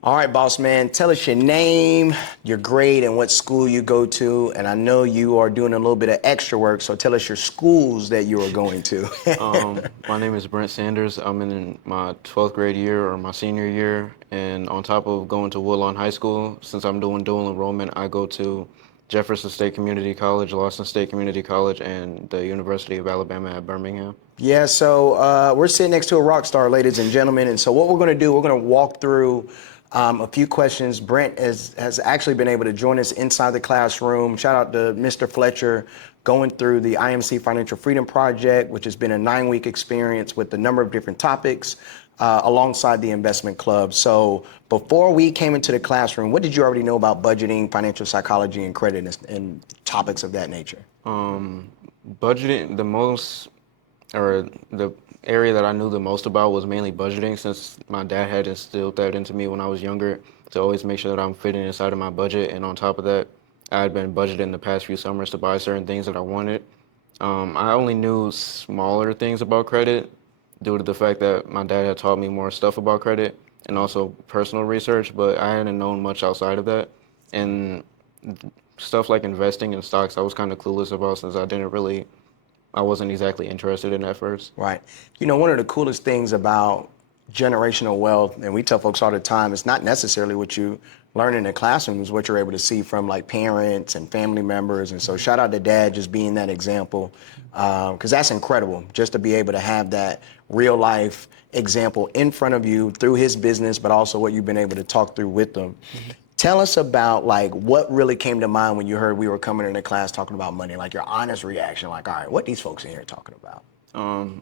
All right, boss man, tell us your name, your grade, and what school you go to. And I know you are doing a little bit of extra work, so tell us your schools that you are going to. My name is Brent Sanders. I'm in my 12th grade year or my senior year, and on top of going to Woodlawn High School, since I'm doing dual enrollment, I go to Jefferson State Community College, Lawson State Community College, and the University of Alabama at Birmingham. Yeah, so we're sitting next to a rock star, ladies and gentlemen. And so what we're going to do, we're going to walk through a few questions. Brent has actually been able to join us inside the classroom. Shout out to Mr. Fletcher going through the IMC Financial Freedom Project, which has been a 9-week experience with a number of different topics alongside the investment club. So before we came into the classroom, what did you already know about budgeting, financial psychology, and credit and topics of that nature? Budgeting, the area that I knew the most about was mainly budgeting, since my dad had instilled that into me when I was younger to always make sure that I'm fitting inside of my budget. And on top of that, I had been budgeting the past few summers to buy certain things that I wanted. I only knew smaller things about credit due to the fact that my dad had taught me more stuff about credit and also personal research, but I hadn't known much outside of that. And stuff like investing in stocks, I was kind of clueless about, since I wasn't exactly interested in at first. Right. You know, one of the coolest things about generational wealth, and we tell folks all the time, it's not necessarily what you learn in the classroom, it's what you're able to see from like parents and family members. And so shout out to dad just being that example, because that's incredible just to be able to have that real life example in front of you through his business, but also what you've been able to talk through with them. Tell us about like what really came to mind when you heard we were coming into class talking about money, like your honest reaction, like, all right, what these folks in here talking about?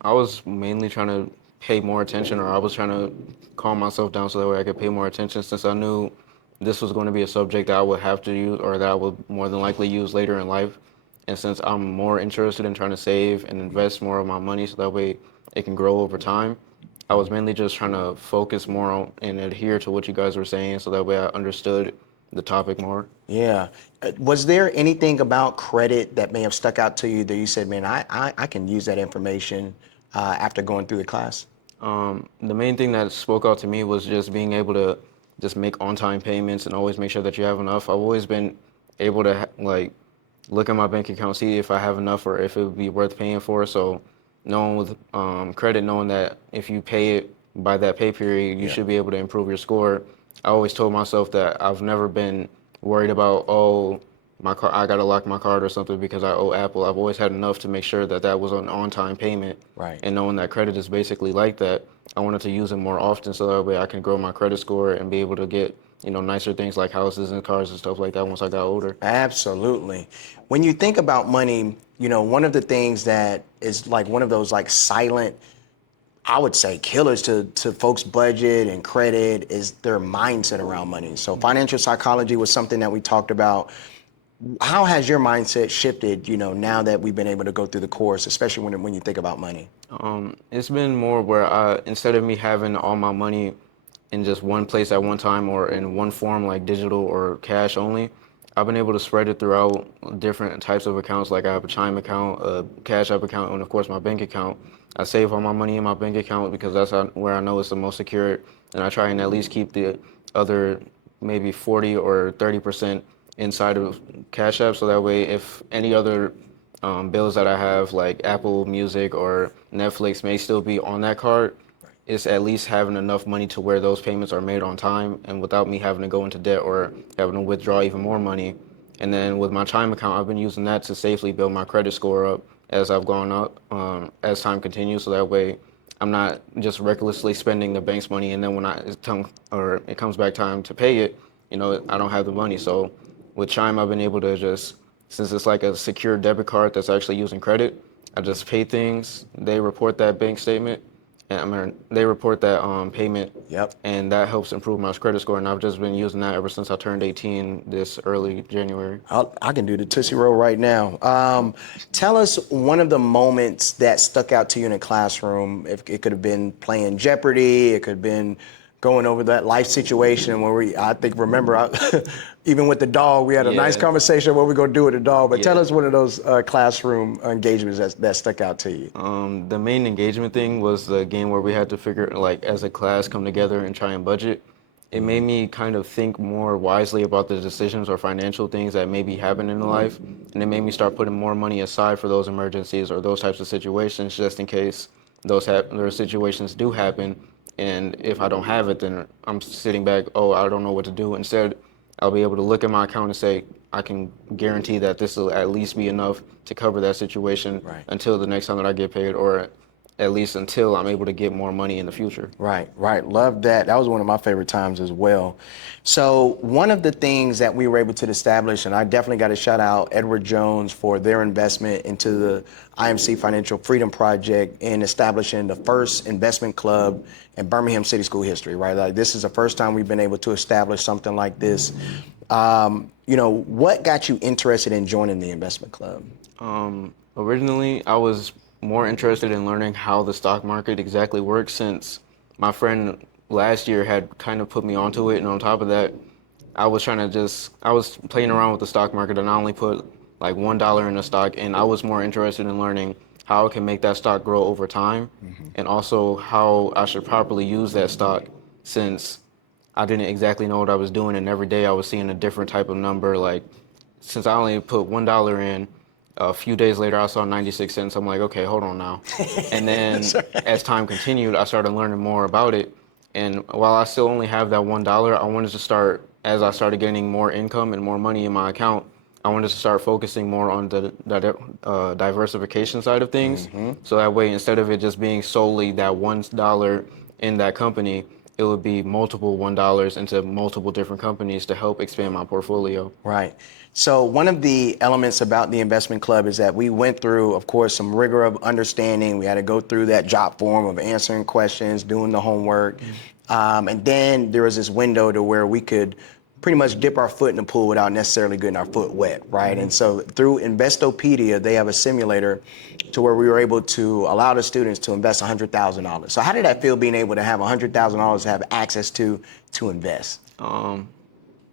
I was mainly trying to pay more attention, or I was trying to calm myself down so that way I could pay more attention, since I knew this was going to be a subject that I would have to use, or that I would more than likely use later in life. And since I'm more interested in trying to save and invest more of my money so that way it can grow over time, I was mainly just trying to focus more on and adhere to what you guys were saying so that way I understood the topic more. Yeah. Was there anything about credit that may have stuck out to you that you said, man, I can use that information after going through the class? The main thing that spoke out to me was just being able to just make on-time payments and always make sure that you have enough. I've always been able to like look at my bank account, see if I have enough or if it would be worth paying for. So knowing with credit, knowing that if you pay it by that pay period, you Yeah. should be able to improve your score. I always told myself that I've never been worried about, oh, I gotta lock my card or something because I owe Apple. I've always had enough to make sure that that was an on-time payment. Right. And knowing that credit is basically like that, I wanted to use it more often so that way I can grow my credit score and be able to get, nicer things like houses and cars and stuff like that once I got older. Absolutely. When you think about money, one of the things that is like one of those like silent, I would say killers to folks' budget and credit is their mindset around money. So financial psychology was something that we talked about. How has your mindset shifted, now that we've been able to go through the course, especially when you think about money? It's been more where instead of me having all my money in just one place at one time or in one form like digital or cash only, I've been able to spread it throughout different types of accounts. Like I have a Chime account, a Cash App account, and of course my bank account. I save all my money in my bank account because that's where I know it's the most secure, and I try and at least keep the other maybe 40 or 30% inside of Cash App, so that way if any other bills that I have, like Apple Music or Netflix, may still be on that card, it's at least having enough money to where those payments are made on time and without me having to go into debt or having to withdraw even more money. And then with my Chime account, I've been using that to safely build my credit score up as I've gone up, as time continues, so that way I'm not just recklessly spending the bank's money, and then when it comes back time to pay it, I don't have the money. So with Chime, I've been able to just, since it's like a secure debit card that's actually using credit, I just pay things. They report that bank statement, and they report that payment. Yep. And that helps improve my credit score. And I've just been using that ever since I turned 18 this early January. I can do the Tootsie Roll right now. Tell us one of the moments that stuck out to you in a classroom. If it could have been playing Jeopardy, it could have been going over that life situation where even with the dog, we had a nice Yeah. conversation what we're gonna do with the dog. But tell Yeah. us one of those classroom engagements that stuck out to you. The main engagement thing was the game where we had to figure, like, as a class, come together and try and budget. it made me kind of think more wisely about the decisions or financial things that maybe happen in life, and it made me start putting more money aside for those emergencies or those types of situations, just in case those situations do happen. And if I don't have it, then I'm sitting back, oh, I don't know what to do. Instead, I'll be able to look at my account and say, I can guarantee that this will at least be enough to cover that situation Right. until the next time that I get paid, or at least until I'm able to get more money in the future. Right, right. Love that. That was one of my favorite times as well. So one of the things that we were able to establish, and I definitely got to shout out Edward Jones for their investment into the IMC Financial Freedom Project in establishing the first investment club in Birmingham City School history, right? Like this is the first time we've been able to establish something like this. What got you interested in joining the investment club? Originally, I was more interested in learning how the stock market exactly works, since my friend last year had kind of put me onto it. And on top of that, I was playing around with the stock market, and I only put like $1 in a stock. And I was more interested in learning how I can make that stock grow over time, and also how I should properly use that stock, since I didn't exactly know what I was doing. And every day I was seeing a different type of number. Like, since I only put $1 in, a few days later I saw 96 cents. I'm like, okay, hold on now. And then as time continued, I started learning more about it. And while I still only have that $1, I wanted to start, as I started getting more income and more money in my account, I wanted to start focusing more on the diversification side of things. So that way, instead of it just being solely that $1 in that company, it would be multiple $1 into multiple different companies to help expand my portfolio. Right. So one of the elements about the investment club is that we went through, of course, some rigor of understanding. We had to go through that job form of answering questions, doing the homework. And then there was this window to where we could pretty much dip our foot in the pool without necessarily getting our foot wet, right? And so through Investopedia, they have a simulator to where we were able to allow the students to invest $100,000. So how did that feel, being able to have $100,000 to have access to invest?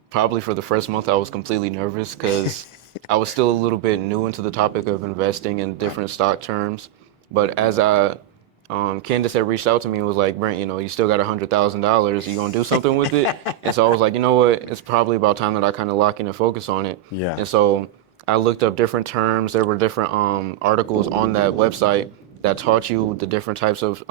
Probably for the first month, I was completely nervous because I was still a little bit new into the topic of investing in different stock terms. But Candace had reached out to me and was like, Brent, you still got $100,000. You gonna do something with it? And so I was like, you know what? It's probably about time that I kind of lock in and focus on it. Yeah. And so I looked up different terms. There were different articles on that website that taught you the different types of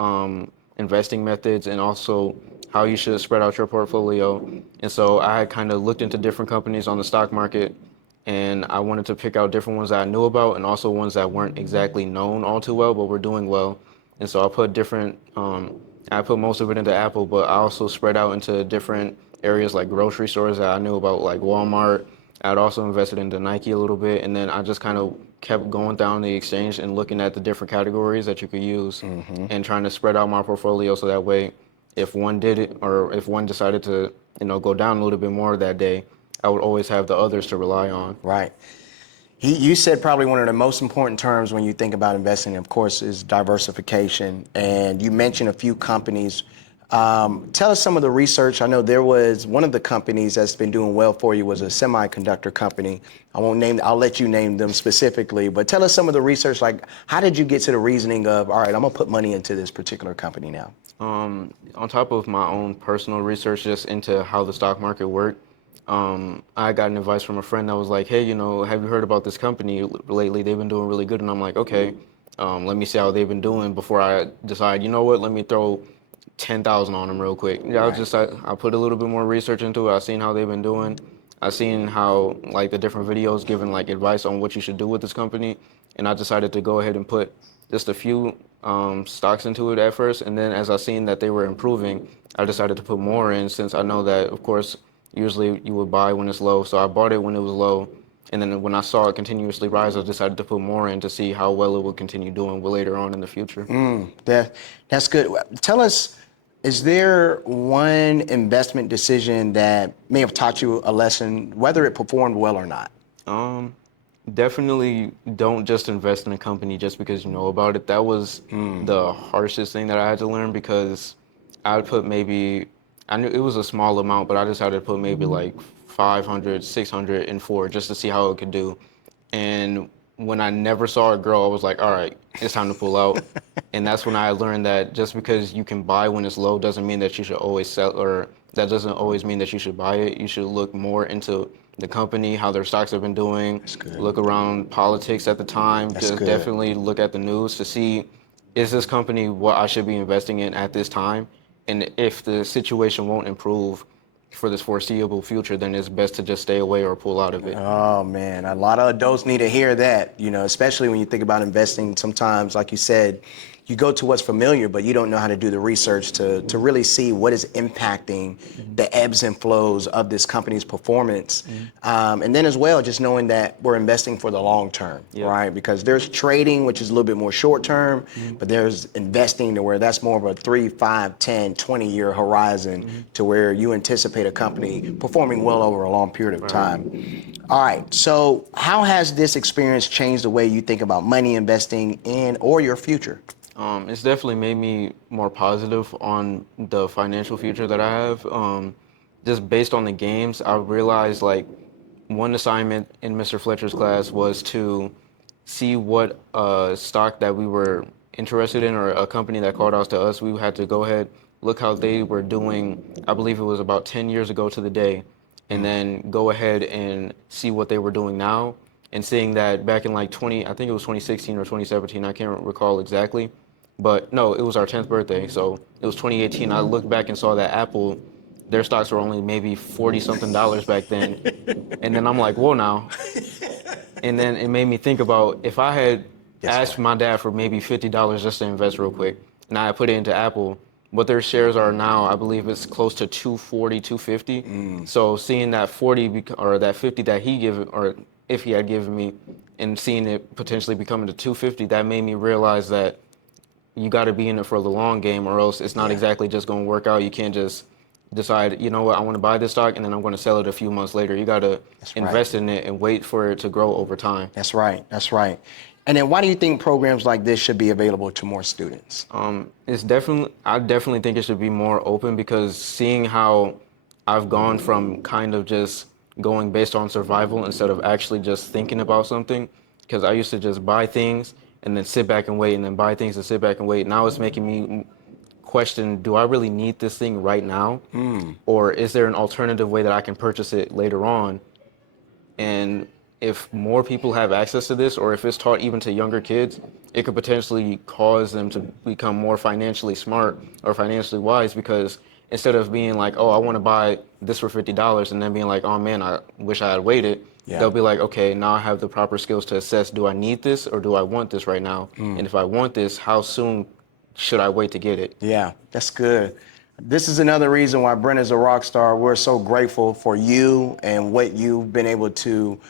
investing methods, and also how you should spread out your portfolio. And so I had kind of looked into different companies on the stock market, and I wanted to pick out different ones that I knew about, and also ones that weren't exactly known all too well, but were doing well. And so I put most of it into Apple, but I also spread out into different areas like grocery stores that I knew about, like Walmart. I'd also invested into Nike a little bit, and then I just kind of kept going down the exchange and looking at the different categories that you could use, and trying to spread out my portfolio so that way, if one did it, or if one decided to, go down a little bit more that day, I would always have the others to rely on. Right. You said probably one of the most important terms when you think about investing, of course, is diversification. And you mentioned a few companies. Tell us some of the research. I know there was one of the companies that's been doing well for you was a semiconductor company. I'll let you name them specifically, but tell us some of the research, like how did you get to the reasoning of, all right, I'm gonna put money into this particular company now? On top of my own personal research just into how the stock market worked, I got an advice from a friend that was like, hey, have you heard about this company lately? They've been doing really good. And I'm like, okay, let me see how they've been doing before I decide, let me throw 10,000 on them real quick. Yeah, I put a little bit more research into it. I seen how they've been doing. I seen how like the different videos giving like advice on what you should do with this company. And I decided to go ahead and put just a few stocks into it at first. And then as I seen that they were improving, I decided to put more in, since I know that, of course, usually you would buy when it's low. So I bought it when it was low. And then when I saw it continuously rise, I decided to put more in to see how well it would continue doing later on in the future. That's good. Tell us, is there one investment decision that may have taught you a lesson, whether it performed well or not? Definitely don't just invest in a company just because you know about it. That was the harshest thing that I had to learn, because I would put I knew it was a small amount, but I decided to put maybe like 500, 600 in for just to see how it could do. And when I never saw a girl, I was like, all right, it's time to pull out. And that's when I learned that just because you can buy when it's low doesn't mean that you should always sell, or that doesn't always mean that you should buy it. You should look more into the company, how their stocks have been doing, That's good. look around politics at the time, That's just good. definitely look at the news to see, is this company what I should be investing in at this time? And if the situation won't improve for this foreseeable future, then it's best to just stay away or pull out of it. Oh man, a lot of adults need to hear that, especially when you think about investing. Sometimes, like you said, you go to what's familiar, but you don't know how to do the research to really see what is impacting the ebbs and flows of this company's performance. And then as well, just knowing that we're investing for the long term, right? Because there's trading, which is a little bit more short term, but there's investing to where that's more of a 3, 5, 10, 20-year horizon to where you anticipate a company performing well over a long period of time. All right, so how has this experience changed the way you think about money investing in or your future? It's definitely made me more positive on the financial future that I have. Just based on the games, I realized like one assignment in Mr. Fletcher's class was to see what stock that we were interested in or a company that called out to us. We had to go ahead, look how they were doing. I believe it was about 10 years ago to the day, and then go ahead and see what they were doing now. And seeing that back in like I think it was 2016 or 2017, I can't recall exactly. But no, it was our 10th birthday, so it was 2018. I looked back and saw that Apple, their stocks were only maybe 40 something dollars back then. And then I'm like, whoa now. And then it made me think about if I had asked my dad for maybe $50 just to invest real quick, and I put it into Apple, what their shares are now, I believe it's close to 240, 250. So seeing that 40 or that 50 that he gave, or if he had given me, and seeing it potentially becoming to 250, that made me realize that you got to be in it for the long game, or else it's not exactly just going to work out. You can't just decide, you know what, I want to buy this stock and then I'm going to sell it a few months later. You got to invest in it and wait for it to grow over time. That's right. That's right. And then why do you think programs like this should be available to more students? I definitely think it should be more open, because seeing how I've gone from kind of just going based on survival instead of actually just thinking about something, because I used to just buy things and then sit back and wait, and then buy things and sit back and wait. Now it's making me question, do I really need this thing right now? Or is there an alternative way that I can purchase it later on? And if more people have access to this, or if it's taught even to younger kids, it could potentially cause them to become more financially smart or financially wise, because instead of being like, oh, I want to buy this for $50 and then being like, oh man, I wish I had waited. They'll be like, okay, now I have the proper skills to assess, do I need this or do I want this right now? And if I want this, how soon should I wait to get it? Yeah, that's good. This is another reason why Brent is a rock star. We're so grateful for you and what you've been able to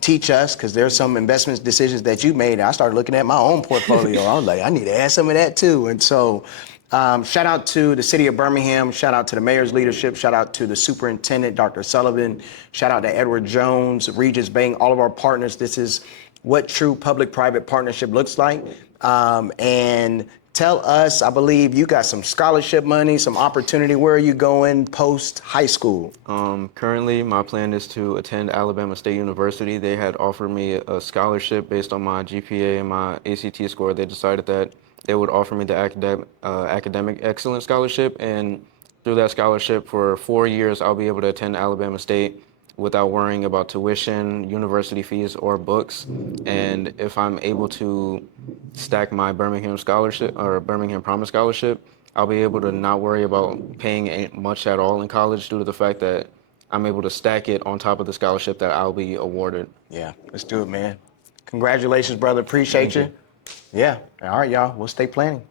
teach us, because there's some investment decisions that you made. I started looking at my own portfolio. I was like, I need to add some of that too. And so shout out to the city of Birmingham. Shout out to the mayor's leadership. Shout out to the superintendent, Dr. Sullivan. Shout out to Edward Jones, Regis Bank, all of our partners. This is what true public-private partnership looks like. And tell us, I believe you got some scholarship money, some opportunity. Where are you going post high school? Currently, my plan is to attend Alabama State University. They had offered me a scholarship based on my GPA and my ACT score. They decided that they would offer me the academic excellence scholarship, and through that scholarship for 4 years, I'll be able to attend Alabama State without worrying about tuition, university fees, or books. And if I'm able to stack my Birmingham scholarship or Birmingham Promise scholarship, I'll be able to not worry about paying much at all in college, due to the fact that I'm able to stack it on top of the scholarship that I'll be awarded. Yeah, let's do it, man. Congratulations, brother. Appreciate you. Yeah. All right, y'all. We'll stay planning.